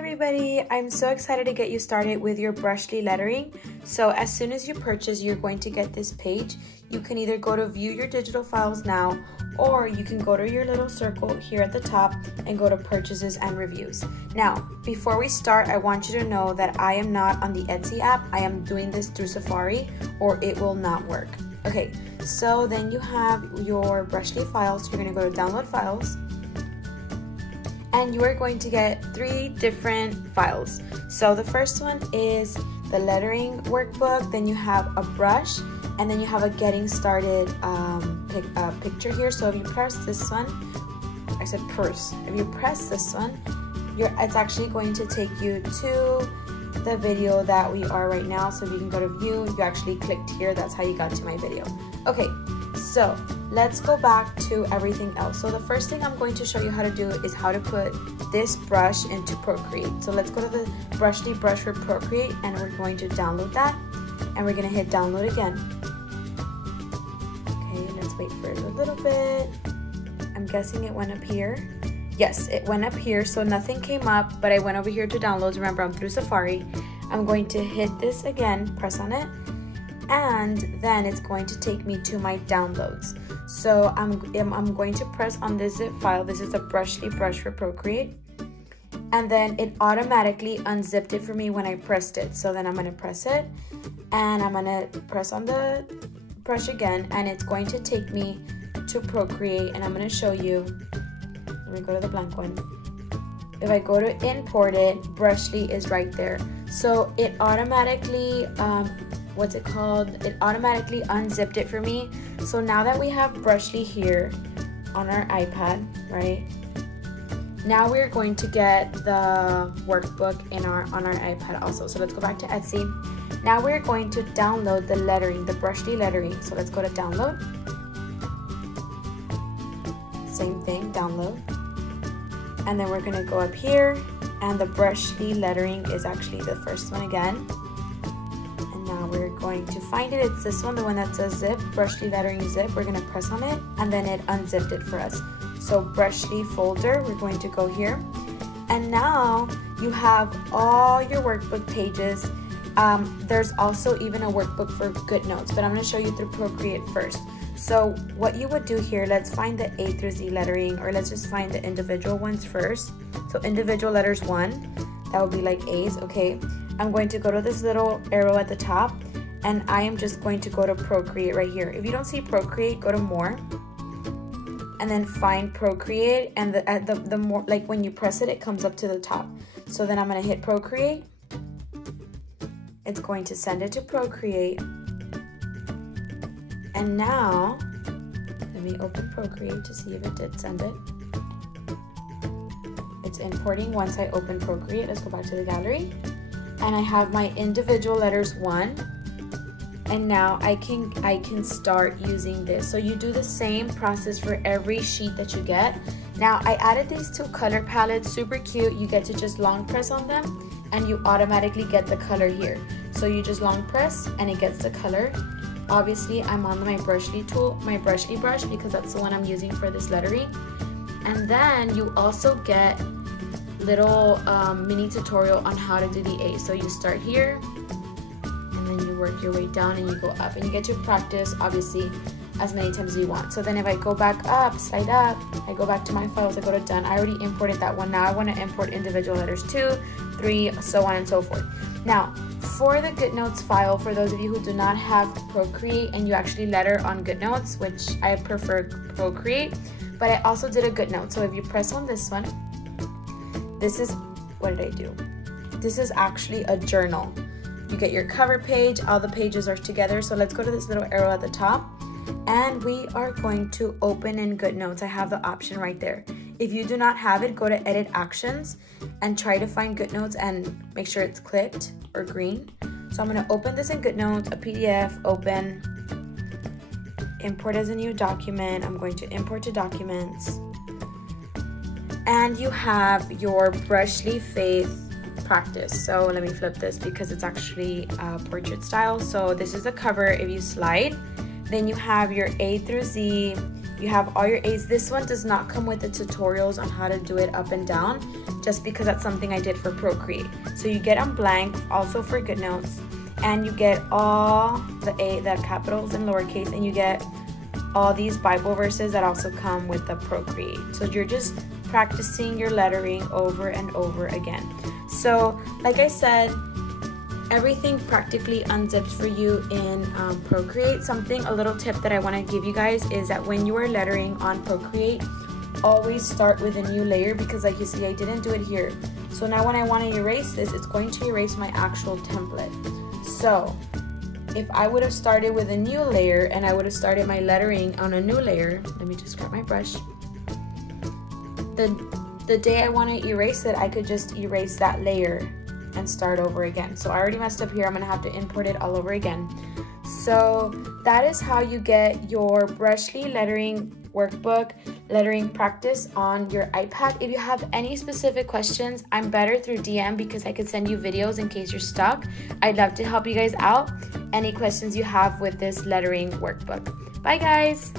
everybody, I'm so excited to get you started with your brushly lettering. So as soon as you purchase, you're going to get this page. You can either go to view your digital files now, or you can go to your little circle here at the top and go to purchases and reviews. Now, before we start, I want you to know that I am not on the Etsy app. I am doing this through Safari or it will not work. Okay, so then you have your brushly files. You're gonna go to download files, and you are going to get 3 different files. So the first one is the lettering workbook, then you have a brush, and then you have a getting started picture here. So if you press this one, I said purse, if you press this one, it's actually going to take you to the video that we are right now. So if you can go to view, you actually clicked here, that's how you got to my video. Okay, so let's go back to everything else. So the first thing I'm going to show you how to do is how to put this brush into Procreate. So let's go to the brushly brush for Procreate, and we're going to download that, and we're gonna hit download again. Okay, let's wait for it a little bit. I'm guessing it went up here. Yes, it went up here, so nothing came up, but I went over here to downloads. Remember, I'm through Safari. I'm going to hit this again, press on it, and then it's going to take me to my downloads. So I'm going to press on this zip file. This is a brushly brush for Procreate, and then it automatically unzipped it for me when I pressed it. So then I'm going to press it, and I'm going to press on the brush again, and it's going to take me to Procreate, and I'm going to show you. Let me go to the blank one. If I go to import it, brushly is right there. So it automatically it automatically unzipped it for me. So now that we have brushly here on our iPad, right? Now we're going to get the workbook on our iPad also. So let's go back to Etsy. Now we're going to download the lettering, the brushly lettering. So let's go to download. Same thing, download. And then we're gonna go up here, and the brushly lettering is actually the first one again. And now we're going to find it. It's this one, the one that says zip, brushly lettering zip. We're gonna press on it, and then it unzipped it for us. So brushly folder, we're going to go here. And now you have all your workbook pages. There's also even a workbook for Goodnotes, but I'm gonna show you through Procreate first. So what you would do here, let's find the A through Z lettering, or let's just find the individual ones first. So individual letters 1, that would be like A's, okay. I'm going to go to this little arrow at the top, and I am just going to go to Procreate right here. If you don't see Procreate, go to more, and then find Procreate, and the more, like when you press it, it comes up to the top. So then I'm gonna hit Procreate. It's going to send it to Procreate. And now, let me open Procreate to see if it did send it. It's importing once I open Procreate. Let's go back to the gallery. And I have my individual letters 1. And now I can start using this. So you do the same process for every sheet that you get. Now I added these 2 color palettes, super cute. You get to just long press on them, and you automatically get the color here. So you just long press and it gets the color. Obviously, I'm on my brushly tool, my brushly brush, because that's the one I'm using for this lettering. And then you also get little mini tutorial on how to do the A. So you start here, and then you work your way down, and you go up, and you get to practice, obviously, as many times as you want. So then if I go back up, slide up, I go back to my files, I go to done. I already imported that one. Now I want to import individual letters 2, 3, so on and so forth. Now, for the Goodnotes file, for those of you who do not have Procreate and you actually letter on Goodnotes, which I prefer Procreate, but I also did a Goodnote. So if you press on this one, this is, what did I do? This is actually a journal. You get your cover page, all the pages are together. So let's go to this little arrow at the top, and we are going to open in Goodnotes. I have the option right there. If you do not have it, go to Edit Actions and try to find Goodnotes and make sure it's clicked or green. So I'm going to open this in Goodnotes, a PDF, open, import as a new document. I'm going to import to documents. And you have your brushly faith practice. So let me flip this because it's actually portrait style. So this is the cover. If you slide, then you have your A through Z You have all your A's. This one does not come with the tutorials on how to do it up and down, just because that's something I did for Procreate. So you get on blank, also for Goodnotes, and you get all the capitals and lowercase, and you get all these Bible verses that also come with the Procreate. So you're just practicing your lettering over and over again. So like I said, everything practically unzips for you in Procreate. A little tip that I want to give you guys is that when you are lettering on Procreate, always start with a new layer, because like you see, I didn't do it here. So now when I want to erase this, it's going to erase my actual template. So if I would have started with a new layer and I would have started my lettering on a new layer, let me just grab my brush. The day I want to erase it, I could just erase that layer and start over again. So I already messed up here. I'm gonna have to import it all over again. So that is how you get your Brushly lettering workbook, lettering practice on your iPad. If you have any specific questions, I'm better through DM, because I could send you videos in case you're stuck. I'd love to help you guys out. Any questions you have with this lettering workbook. Bye guys.